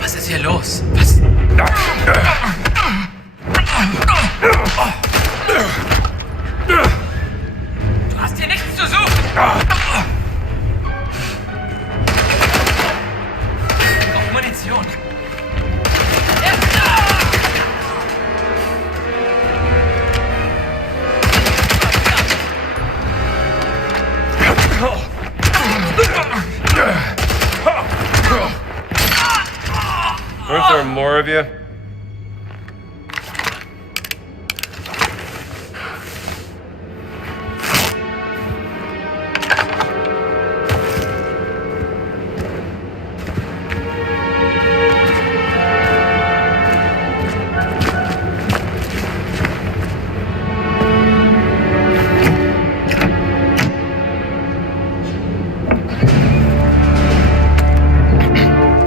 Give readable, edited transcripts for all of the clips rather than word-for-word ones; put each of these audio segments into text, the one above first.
Was ist hier los? Was? Du hast hier nichts zu suchen! Auf Munition! Aren't there more of you?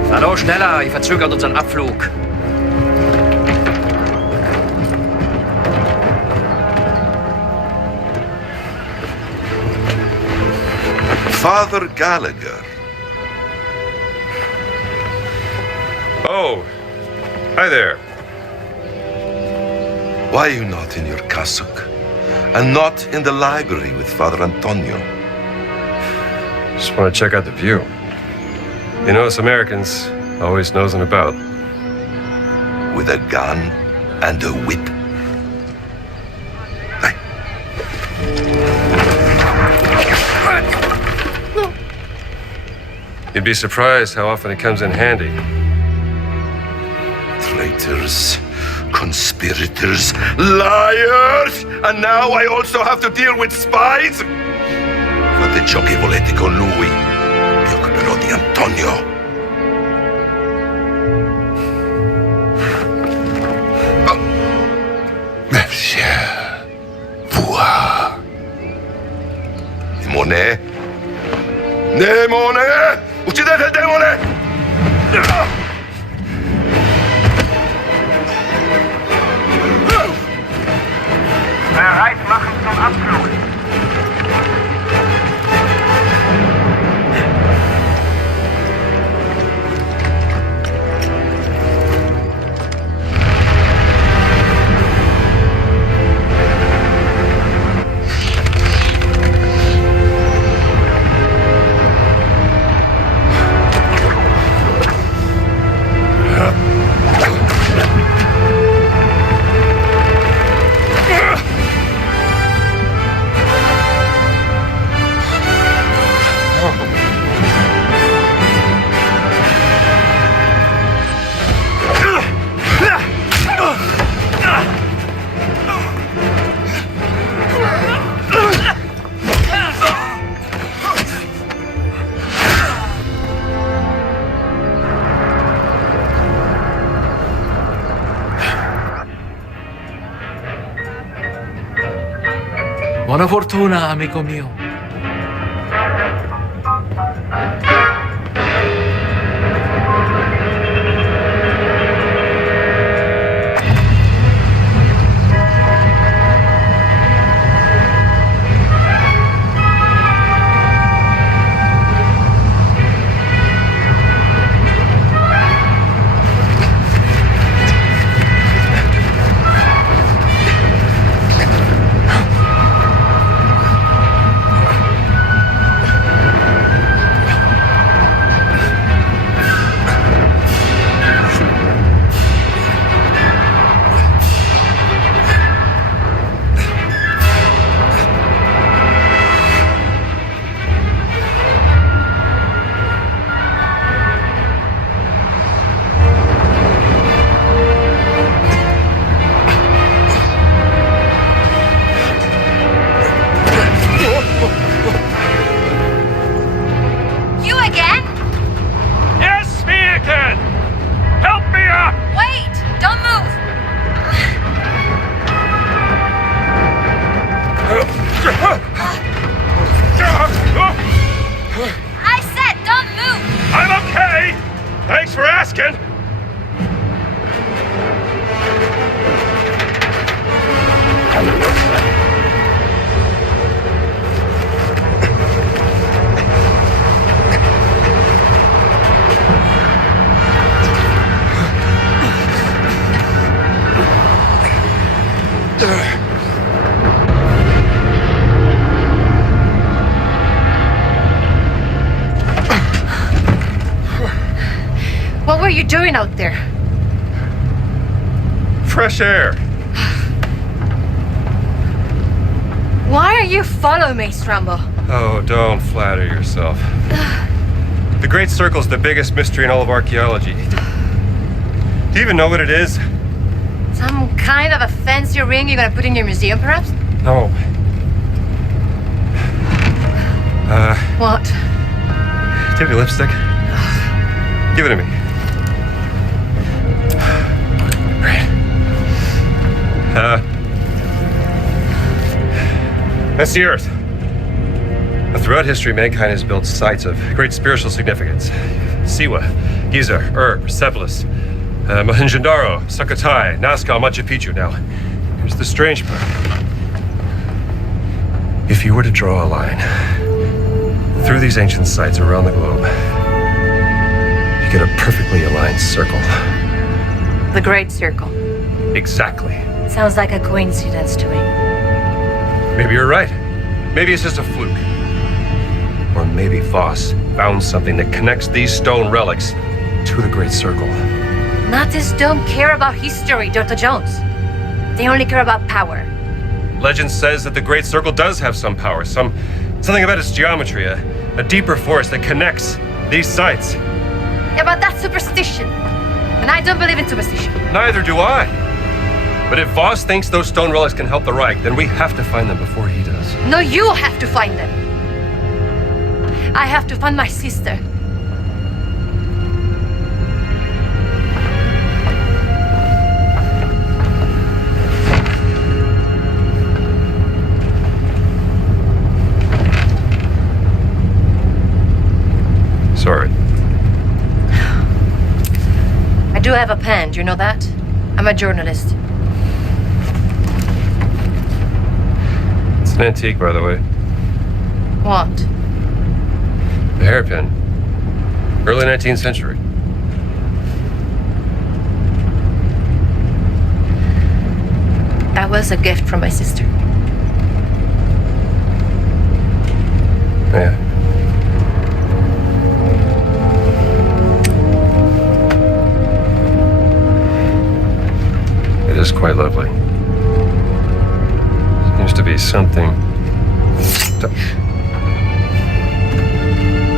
Hallo, schneller, ihr verzögert unseren Abflug. Father Gallagher. Oh, hi there. Why are you not in your cassock? And not in the library with Father Antonio? Just want to check out the view. You know, us Americans always nosing about. With a gun and a whip. Hey. You'd be surprised how often it comes in handy. Traitors, conspirators, liars! And now I also have to deal with spies? Fate ciò che volete con lui. Mi occuperò di Antonio. Monsieur, Bois. Demone? Demone! Uccidete il demone! Bereit machen zum Abflug. Buona fortuna, amico mio. What were you doing out there? Fresh air. Why are you following me, Strambo? Oh, don't flatter yourself. The Great Circle's the biggest mystery in all of archaeology. Do you even know what it is? Some kind of a fancy ring you're gonna put in your museum, perhaps? No. What? Do you have any lipstick? Give it to me. Right. That's the Earth. Now, throughout history, mankind has built sites of great spiritual significance. Siwa, Giza, Persepolis, Mohenjo-Daro, Sukhothai, Nazca, Machu Picchu. Now, here's the strange part. If you were to draw a line through these ancient sites around the globe, you get a perfectly aligned circle. The Great Circle. Exactly. Sounds like a coincidence to me. Maybe you're right. Maybe it's just a fluke. Or maybe Voss found something that connects these stone relics to the Great Circle. Nazis don't care about history, Dr. Jones. They only care about power. Legend says that the Great Circle does have some power, something about its geometry, a deeper force that connects these sites. Yeah, but that's superstition. And I don't believe in superstition. Neither do I. But if Voss thinks those stone relics can help the Reich, then we have to find them before he does. No, you have to find them. I have to find my sister. Sorry. I do have a pen, do you know that? I'm a journalist. It's an antique, by the way. What? The hairpin. Early 19th century. That was a gift from my sister. Yeah. It is quite lovely. Seems to be something.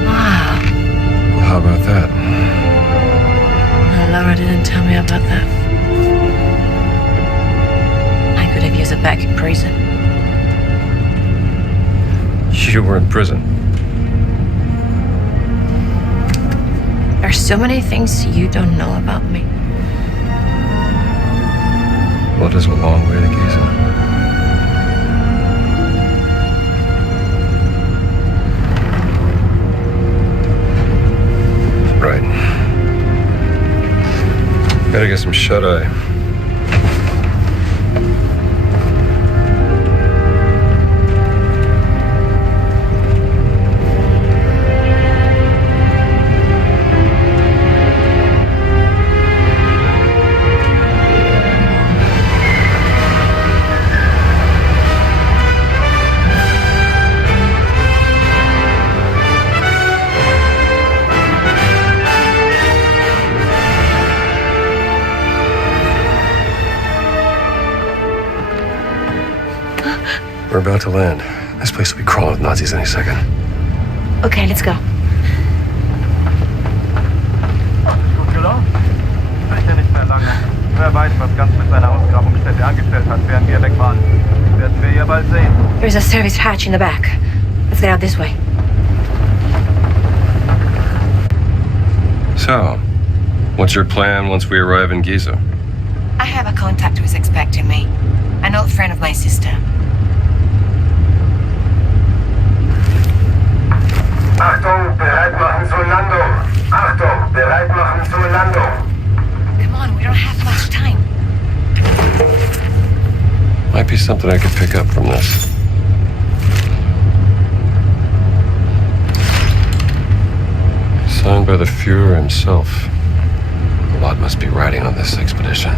Wow. Well, how about that? No, Laura didn't tell me about that. I could have used it back in prison. You were in prison. There's so many things you don't know about me. Well, it is a long way to Giza. Right. Gotta get some shut-eye. We're about to land. This place will be crawling with Nazis any second. Okay, let's go. Gut gelaufen? Sicher nicht mehr lange. Wer weiß, was Ganz mit seiner Ausgrabungsstätte angestellt hat, während wir weg waren. Werden wir ja bald sehen. There's a service hatch in the back. Let's get out this way. So, what's your plan once we arrive in Giza? I have a contact who is expecting me. An old friend of my sister. Achtung, bereit machen zur Landung. Achtung, bereit machen zur Landung. Come on, we don't have much time. Might be something I could pick up from this. Signed by the Fuhrer himself. A lot must be riding on this expedition.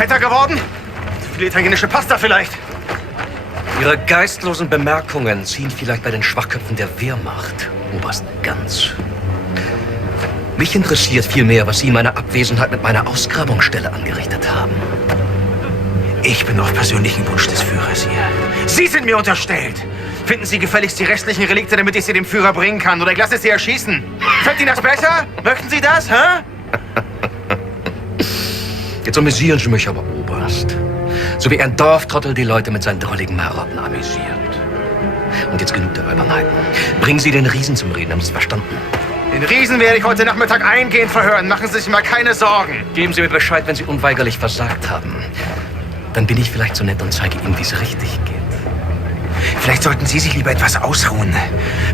fetter geworden? Zu viel italienische Pasta vielleicht? Ihre geistlosen Bemerkungen ziehen vielleicht bei den Schwachköpfen der Wehrmacht, Oberst Ganz. Mich interessiert vielmehr, was Sie in meiner Abwesenheit mit meiner Ausgrabungsstelle angerichtet haben. Ich bin auf persönlichen Wunsch des Führers hier. Sie sind mir unterstellt. Finden Sie gefälligst die restlichen Relikte, damit ich sie dem Führer bringen kann. Oder ich lasse Sie erschießen. Fällt Ihnen das besser? Möchten Sie das, hä? Jetzt amüsieren Sie mich aber, Oberst. So wie ein Dorftrottel die Leute mit seinen drolligen Marotten amüsiert. Und jetzt genug der Albernheiten. Bringen Sie den Riesen zum Reden, haben Sie es verstanden? Den Riesen werde ich heute Nachmittag eingehend verhören. Machen Sie sich mal keine Sorgen. Geben Sie mir Bescheid, wenn Sie unweigerlich versagt haben. Dann bin ich vielleicht so nett und zeige Ihnen, wie es richtig geht. Vielleicht sollten Sie sich lieber etwas ausruhen,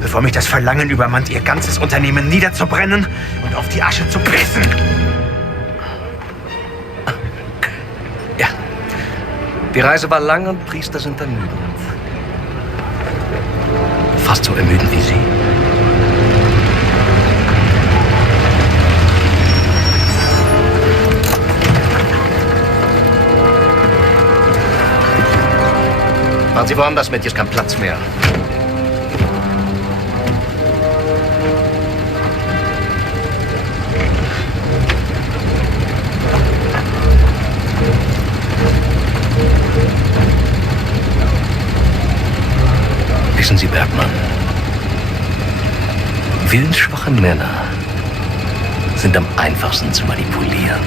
bevor mich das Verlangen übermannt, Ihr ganzes Unternehmen niederzubrennen und auf die Asche zu pissen. Ja, die Reise war lang und Priester sind ermüdend. Fast so ermüdend wie Sie. Fahren Sie woanders mit, hier ist kein Platz mehr. Wissen Sie, Bergmann, willensschwache Männer sind am einfachsten zu manipulieren.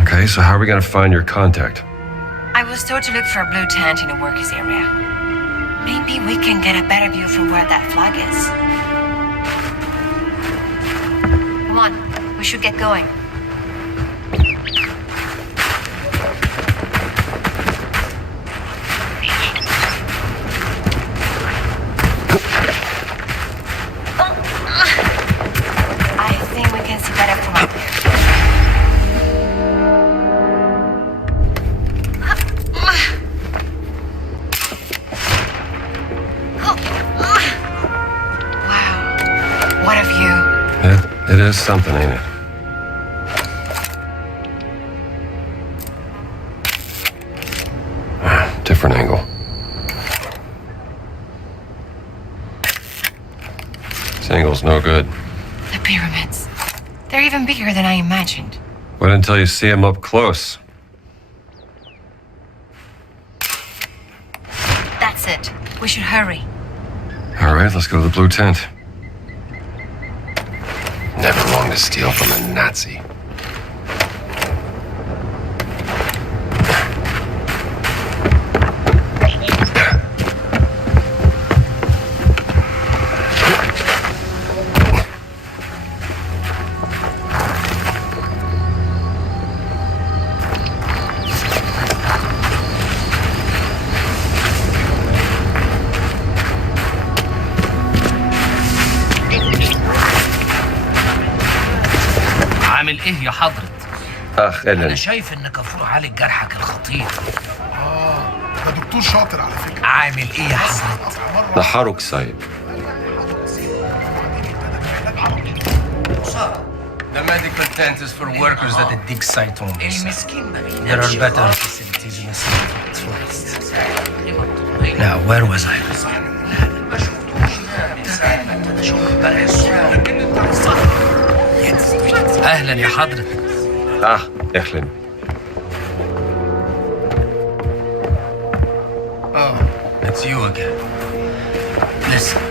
Okay, so how are we gonna find your contact? I was told to look for a blue tent in a workers' area. Maybe we can get a better view from where that flag is. Come on, we should get going. I think we can see better from up there. What a view. It is something, ain't it? Different angle. This angle's no good. The pyramids. They're even bigger than I imagined. Wait until you see them up close. That's it. We should hurry. All right, let's go to the blue tent. Never wrong to steal from a Nazi. عامل ايه يا حضرة؟ Ach, انا Ellen. شايف انك المفروض عالج جرحك الخطير. ده دكتور شاطر على فكرة. عامل ايه يا حضرة؟ نحرك سايب. The medical tent is for workers that dig site only. There are better facilities in the city. Now, where was I? أهلا يا حضرة. Echlin. Oh, it's you again. Listen,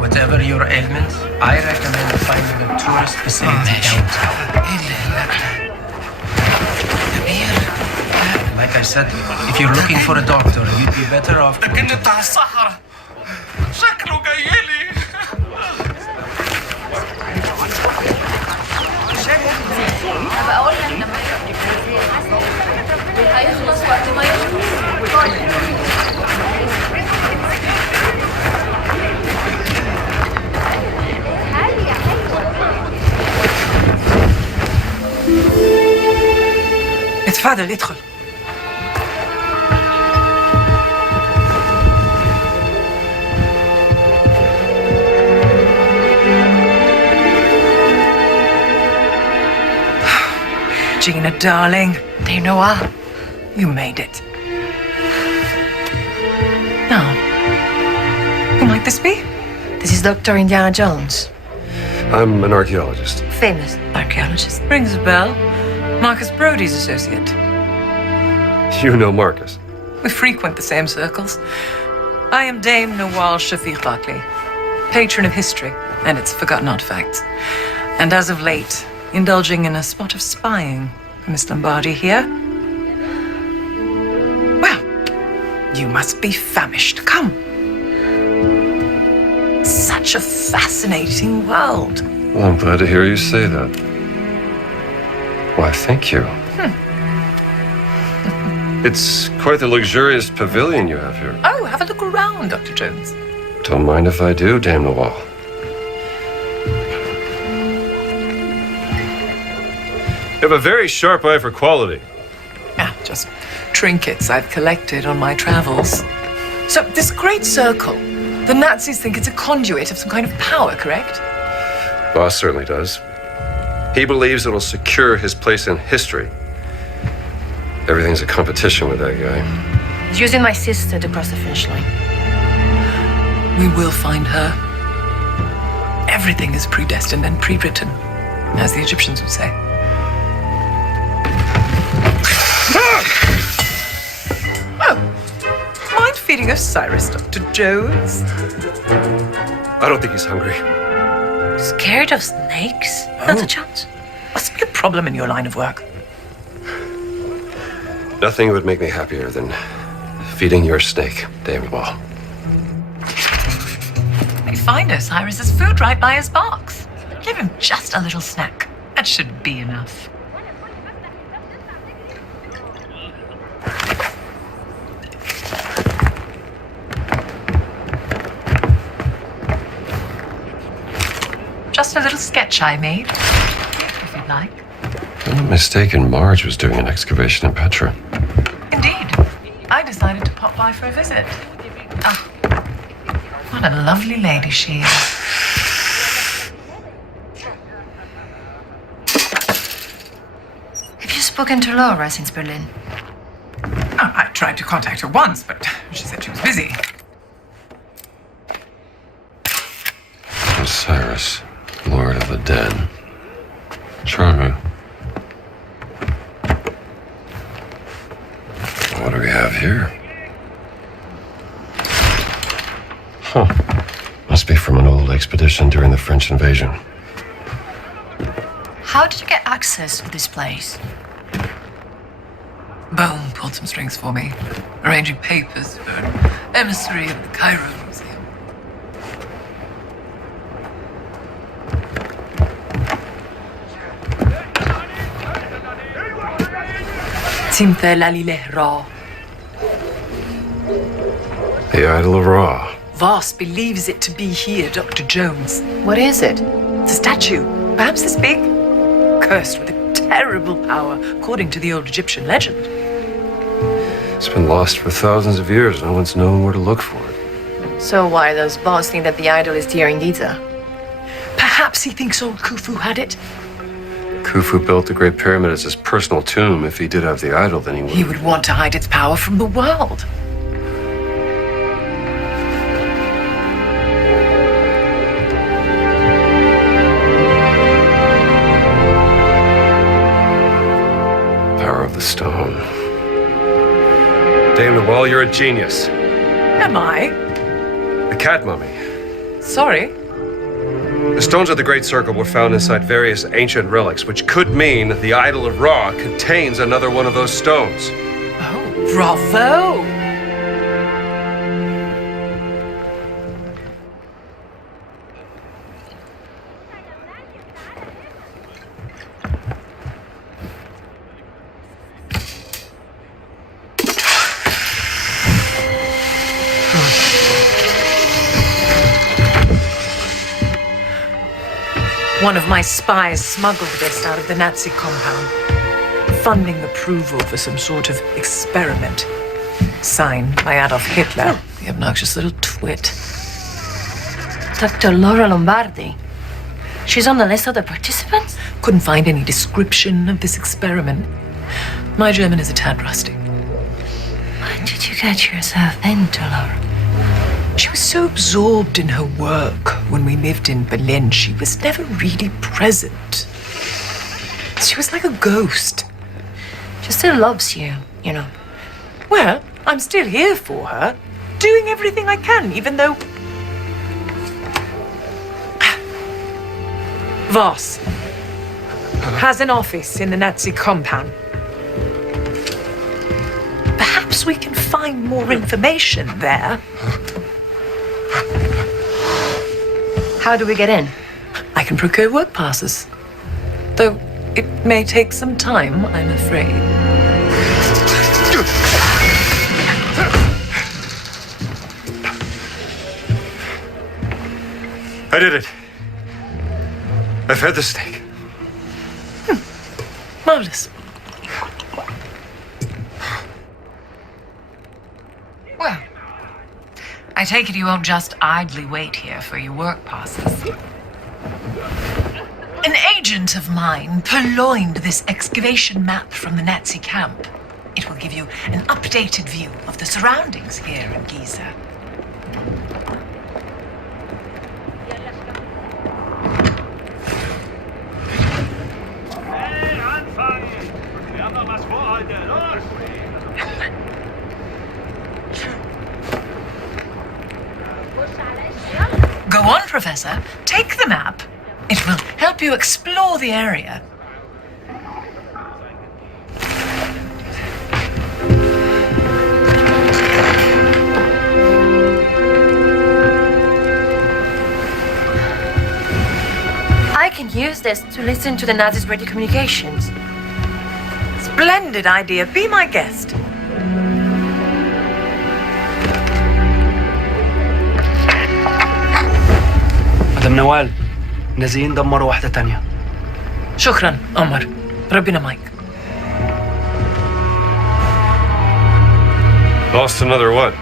whatever your ailment, I recommend finding a tourist facility downtown. Like I said, if you're looking for a doctor, you'd be better off. لكن بتاع الصحراء شكله جايلي. اتفضل ادخل. Gina, darling. There, Noah. You made it. Now, who might this be? This is Dr. Indiana Jones. I'm an archaeologist. Famous archaeologist. Rings a bell. Marcus Brody's associate. You know Marcus. We frequent the same circles. I am Dame Nawal Shafiq Barkley, patron of history and its forgotten artifacts. And as of late, indulging in a spot of spying for Miss Lombardi here. Well, you must be famished. Come. Such a fascinating world. Well, I'm glad to hear you say that. Why, thank you. It's quite the luxurious pavilion you have here. Oh, have a look around, Dr. Jones. Don't mind if I do, Dame Nawal. You have a very sharp eye for quality. Ah, just trinkets I've collected on my travels. So, this great circle, the Nazis think it's a conduit of some kind of power, correct? Boss certainly does. He believes it'll secure his place in history. Everything's a competition with that guy. He's using my sister to cross the finish line. We will find her. Everything is predestined and pre-written, as the Egyptians would say. Oh, mind feeding us Cyrus, Dr. Jones? I don't think he's hungry. Scared of snakes? Not a chance. Must be a problem in your line of work. Nothing would make me happier than feeding your snake, Dame Nawal. They find her Cyrus's food right by his box. Give him just a little snack. That should be enough. Just a little sketch I made, if you'd like. If I'm not mistaken, Marge was doing an excavation in Petra. Indeed. I decided to pop by for a visit. Ah, what a lovely lady she is. Have you spoken to Laura since Berlin? Oh, I tried to contact her once, but she said she was busy. Osiris, Lord of the Dead. Charming. What do we have here? Huh. Must be from an old expedition during the French invasion. How did you get access to this place? Bone pulled some strings for me, arranging papers for an emissary of the Cairo Museum. Timthe Lalileh Ra. The Idol of Ra. Voss believes it to be here, Dr. Jones. What is it? It's a statue, perhaps this big, cursed with a terrible power, according to the old Egyptian legend. It's been lost for thousands of years. No one's known where to look for it. So why does Boss think that the idol is here in Giza? Perhaps he thinks old Khufu had it. Khufu built the Great Pyramid as his personal tomb. If he did have the idol, then he would. He would want to hide its power from the world. Power of the stone. Dame Nawal, you're a genius. Am I? The cat mummy. Sorry. The stones of the Great Circle were found inside various ancient relics, which could mean the idol of Ra contains another one of those stones. Oh, bravo! One of my spies smuggled this out of the Nazi compound, funding approval for some sort of experiment. Signed by Adolf Hitler, the obnoxious little twit. Dr. Laura Lombardi. She's on the list of the participants? Couldn't find any description of this experiment. My German is a tad rusty. What did you get yourself into, Laura? She was so absorbed in her work when we lived in Berlin, she was never really present. She was like a ghost. She still loves you, you know. Well, I'm still here for her, doing everything I can, even though... Voss has an office in the Nazi compound. Perhaps we can find more information there. How do we get in? I can procure work passes. Though it may take some time, I'm afraid. I did it. I've had the snake. Marvelous. Well, I take it you won't just idly wait here for your work passes. An agent of mine purloined this excavation map from the Nazi camp. It will give you an updated view of the surroundings here in Giza. Go on, Professor. Take the map. It will help you explore the area. I can use this to listen to the Nazis' radio communications. Splendid idea. Be my guest. مدام نوال نازلين دمروا واحدة تانية. شكرا عمر. ربنا معك. Lost another one.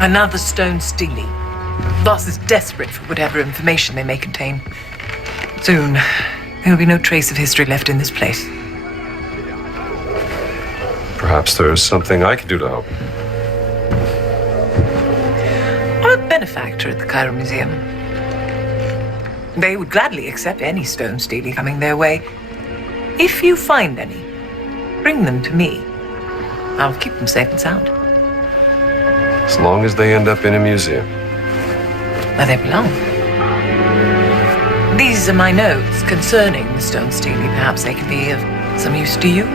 Another stone stealing. Boss is desperate for whatever information they may contain. Soon, there'll be no trace of history left in this place. Perhaps there's something I can do to help. I'm a benefactor at the Cairo Museum. They would gladly accept any stone stealing coming their way. If you find any, bring them to me. I'll keep them safe and sound. As long as they end up in a museum. Where they belong. These are my notes concerning the stone stealing. Perhaps they can be of some use to you.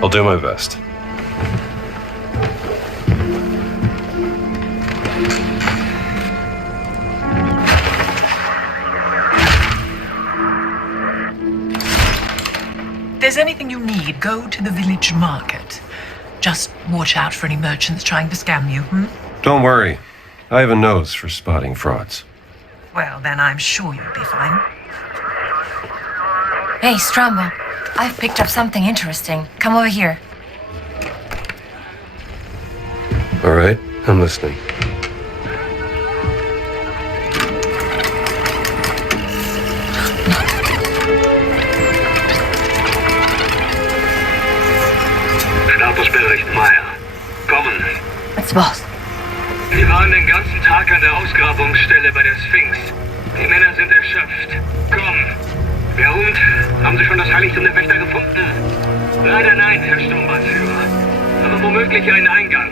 I'll do my best. If there's anything you need, go to the village market. Just watch out for any merchants trying to scam you, Don't worry. I have a nose for spotting frauds. Well, then I'm sure you'll be fine. Hey, Strambo, I've picked up something interesting. Come over here. All right, I'm listening. Bericht, Meyer. Kommen. Jetzt was? Wir waren den ganzen Tag an der Ausgrabungsstelle bei der Sphinx. Die Männer sind erschöpft. Komm. Wer und? Haben Sie schon das Heiligtum der Wächter gefunden? Leider nein, Herr Sturmbannführer. Aber womöglich einen Eingang.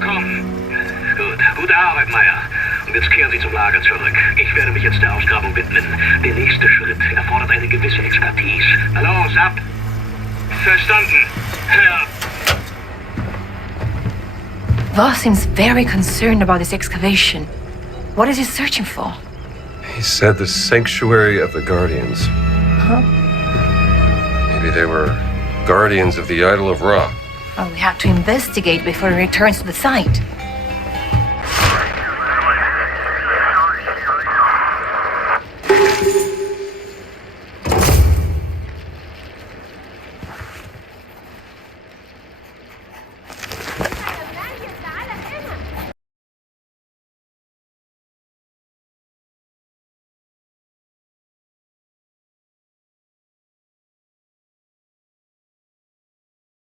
Komm. Gut, gute Arbeit, Meyer. Und jetzt kehren Sie zum Lager zurück. Ich werde mich jetzt der Ausgrabung widmen. Der nächste Schritt erfordert eine gewisse Expertise. Los, ab! Verstanden, Herr... Voss seems very concerned about this excavation. What is he searching for? He said the sanctuary of the Guardians. Huh? Maybe they were guardians of the idol of Ra. Well, we have to investigate before he returns to the site.